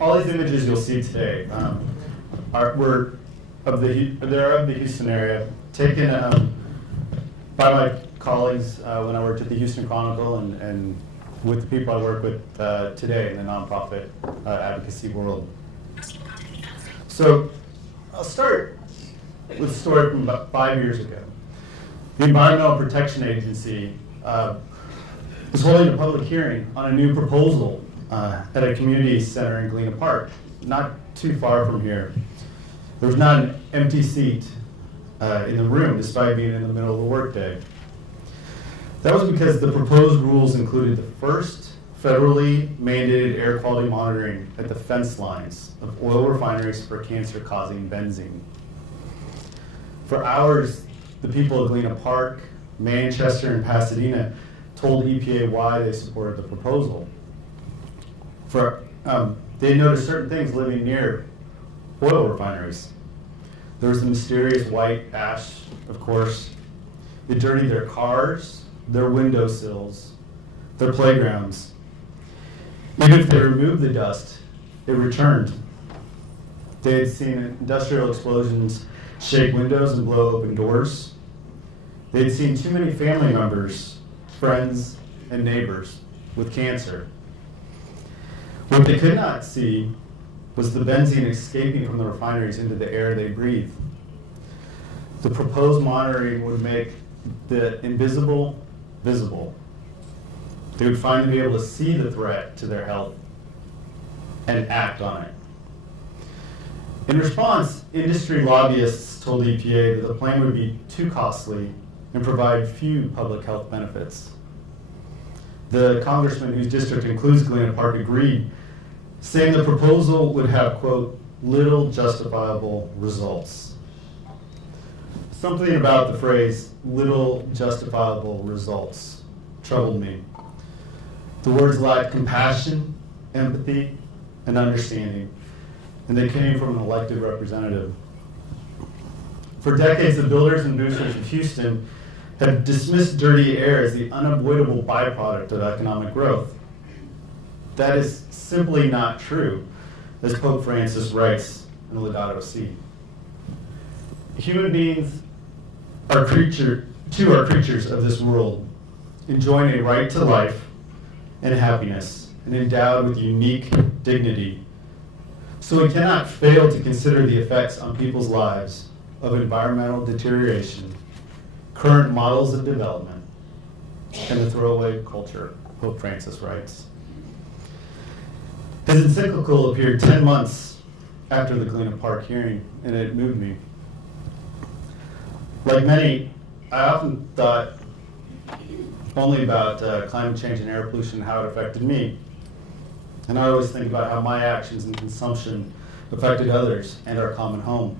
All these images you'll see today they're of the Houston area, taken by my colleagues when I worked at the Houston Chronicle and with the people I work with today in the nonprofit advocacy world. So I'll start with a story from about 5 years ago. The Environmental Protection Agency was holding a public hearing on a new proposal at a community center in Galena Park, not too far from here. There was not an empty seat in the room, despite being in the middle of the workday. That was because the proposed rules included the first federally mandated air quality monitoring at the fence lines of oil refineries for cancer-causing benzene. For hours, the people of Galena Park, Manchester, and Pasadena told EPA why they supported the proposal. They noticed certain things living near oil refineries. There was the mysterious white ash, of course. It dirtied their cars, their windowsills, their playgrounds. Even if they removed the dust, it returned. They had seen industrial explosions shake windows and blow open doors. They had seen too many family members, friends, and neighbors with cancer. What they could not see was the benzene escaping from the refineries into the air they breathe. The proposed monitoring would make the invisible visible. They would finally be able to see the threat to their health and act on it. In response, industry lobbyists told EPA that the plan would be too costly and provide few public health benefits. The congressman whose district includes Galena Park agreed, saying the proposal would have, quote, little justifiable results. Something about the phrase, little justifiable results, troubled me. The words lacked compassion, empathy, and understanding, and they came from an elected representative. For decades, the builders and boosters of Houston have dismissed dirty air as the unavoidable byproduct of economic growth. That is simply not true, as Pope Francis writes in Laudato Si. Human beings are creatures of this world, enjoying a right to life and happiness, and endowed with unique dignity. So we cannot fail to consider the effects on people's lives of environmental deterioration, current models of development, and the throwaway culture, Pope Francis writes. His encyclical appeared 10 months after the Galena Park hearing, and it moved me. Like many, I often thought only about climate change and air pollution and how it affected me. And I always think about how my actions and consumption affected others and our common home.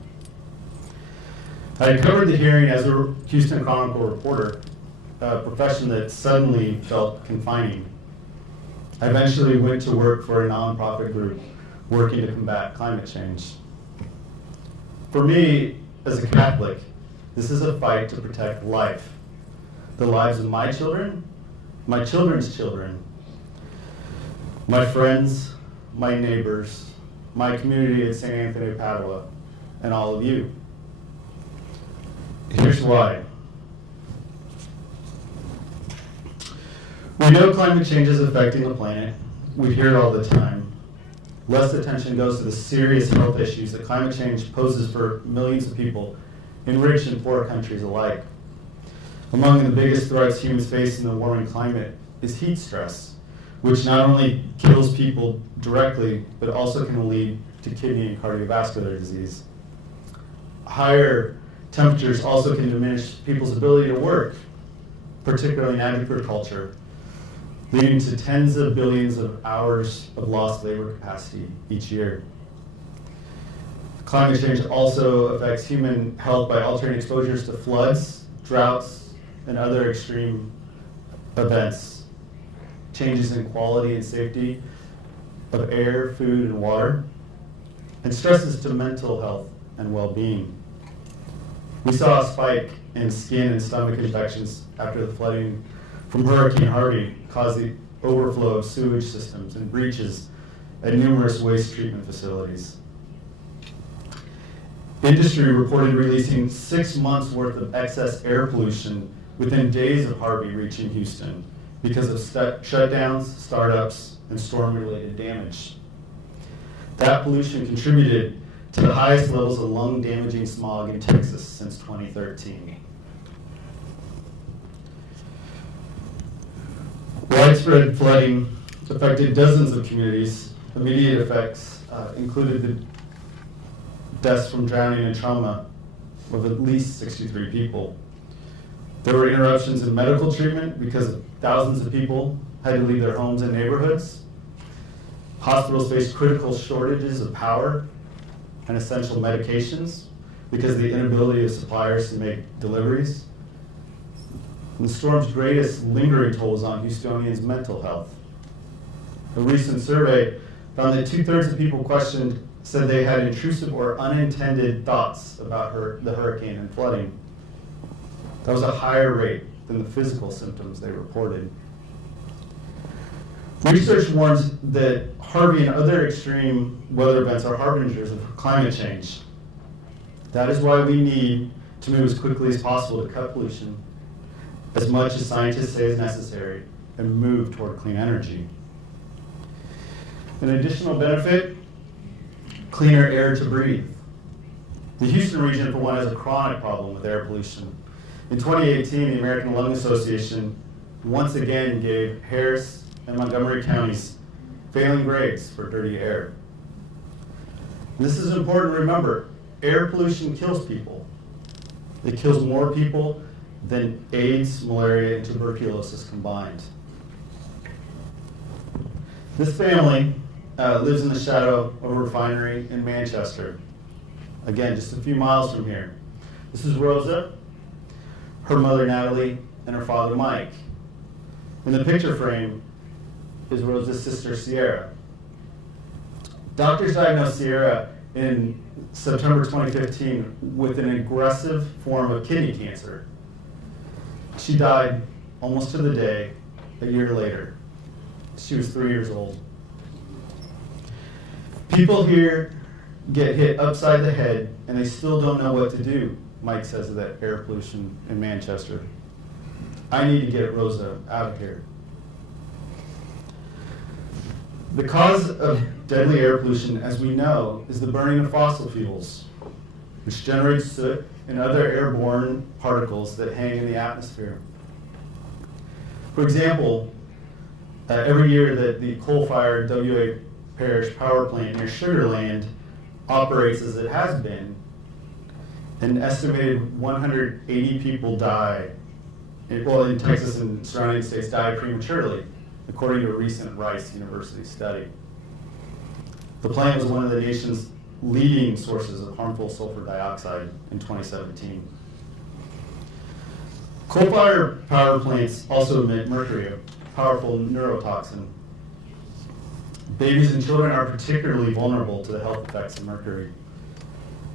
I had covered the hearing as a Houston Chronicle reporter, a profession that suddenly felt confining. I eventually went to work for a nonprofit group working to combat climate change. For me, as a Catholic, this is a fight to protect life, the lives of my children, my children's children, my friends, my neighbors, my community at St. Anthony of Padua, and all of you. Here's why. We know climate change is affecting the planet. We hear it all the time. Less attention goes to the serious health issues that climate change poses for millions of people in rich and poor countries alike. Among the biggest threats humans face in the warming climate is heat stress, which not only kills people directly, but also can lead to kidney and cardiovascular disease. Higher temperatures also can diminish people's ability to work, particularly in agriculture, leading to tens of billions of hours of lost labor capacity each year. Climate change also affects human health by altering exposures to floods, droughts, and other extreme events, changes in quality and safety of air, food, and water, and stresses to mental health and well-being. We saw a spike in skin and stomach infections after the flooding from Hurricane Harvey caused the overflow of sewage systems and breaches at numerous waste treatment facilities. Industry reported releasing 6 months' worth of excess air pollution within days of Harvey reaching Houston because of shutdowns, startups, and storm-related damage. That pollution contributed to the highest levels of lung-damaging smog in Texas since 2013. Widespread flooding affected dozens of communities. Immediate effects included the deaths from drowning and trauma of at least 63 people. There were interruptions in medical treatment because thousands of people had to leave their homes and neighborhoods. Hospitals faced critical shortages of power and essential medications because of the inability of suppliers to make deliveries. And the storm's greatest lingering toll was on Houstonians' mental health. A recent survey found that 2/3 of people questioned said they had intrusive or unintended thoughts about the hurricane and flooding. That was a higher rate than the physical symptoms they reported. Research warns that Harvey and other extreme weather events are harbingers of climate change. That is why we need to move as quickly as possible to cut pollution, as much as scientists say is necessary, and move toward clean energy. An additional benefit, cleaner air to breathe. The Houston region, for one, has a chronic problem with air pollution. In 2018, the American Lung Association once again gave Harris and Montgomery counties failing grades for dirty air. And this is important to remember. Air pollution kills people. It kills more people than AIDS, malaria, and tuberculosis combined. This family lives in the shadow of a refinery in Manchester. Again, just a few miles from here. This is Rosa, her mother Natalie, and her father Mike. In the picture frame is Rosa's sister Sierra. Doctors diagnosed Sierra in September 2015 with an aggressive form of kidney cancer. She died almost to the day a year later. She was 3 years old. People here get hit upside the head and they still don't know what to do, Mike says of that air pollution in Manchester. I need to get Rosa out of here. The cause of deadly air pollution, as we know, is the burning of fossil fuels, which generates soot and other airborne particles that hang in the atmosphere. For example, every year that the coal-fired W.A. Parish power plant near Sugar Land operates as it has been, an estimated 180 people die, in Texas and surrounding states die prematurely, according to a recent Rice University study. The plant was one of the nation's leading sources of harmful sulfur dioxide in 2017. Coal-fired power plants also emit mercury, a powerful neurotoxin. Babies and children are particularly vulnerable to the health effects of mercury.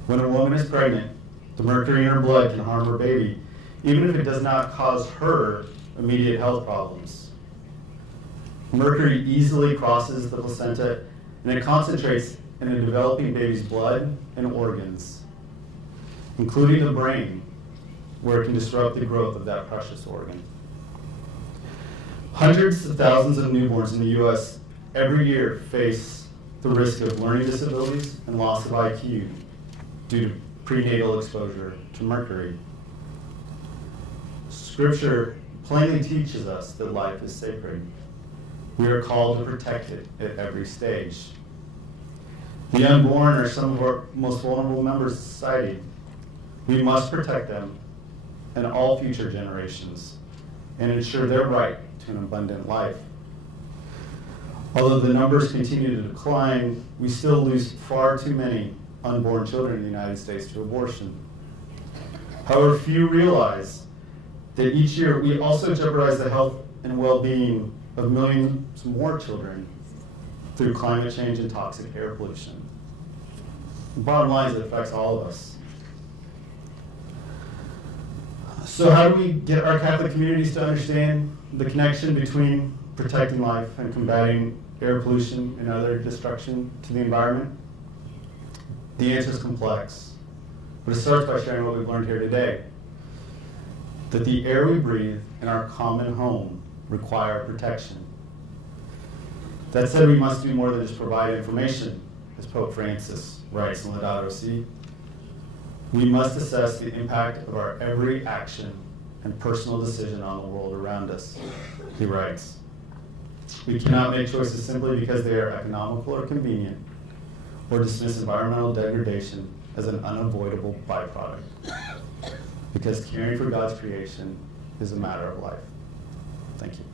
When a woman is pregnant, the mercury in her blood can harm her baby, even if it does not cause her immediate health problems. Mercury easily crosses the placenta and it concentrates in a developing baby's blood and organs, including the brain, where it can disrupt the growth of that precious organ. Hundreds of thousands of newborns in the U.S. every year face the risk of learning disabilities and loss of IQ due to prenatal exposure to mercury. Scripture plainly teaches us that life is sacred. We are called to protect it at every stage. The unborn are some of our most vulnerable members of society. We must protect them and all future generations and ensure their right to an abundant life. Although the numbers continue to decline, we still lose far too many unborn children in the United States to abortion. However, few realize that each year we also jeopardize the health and well-being of millions more children through climate change and toxic air pollution. The bottom line is it affects all of us. So how do we get our Catholic communities to understand the connection between protecting life and combating air pollution, and other destruction to the environment? The answer is complex, but it starts by sharing what we've learned here today. That the air we breathe in our common home require protection. That said, we must do more than just provide information, as Pope Francis writes in Laudato Si. We must assess the impact of our every action and personal decision on the world around us, he writes. We cannot make choices simply because they are economical or convenient, or dismiss environmental degradation as an unavoidable byproduct, because caring for God's creation is a matter of life. Thank you.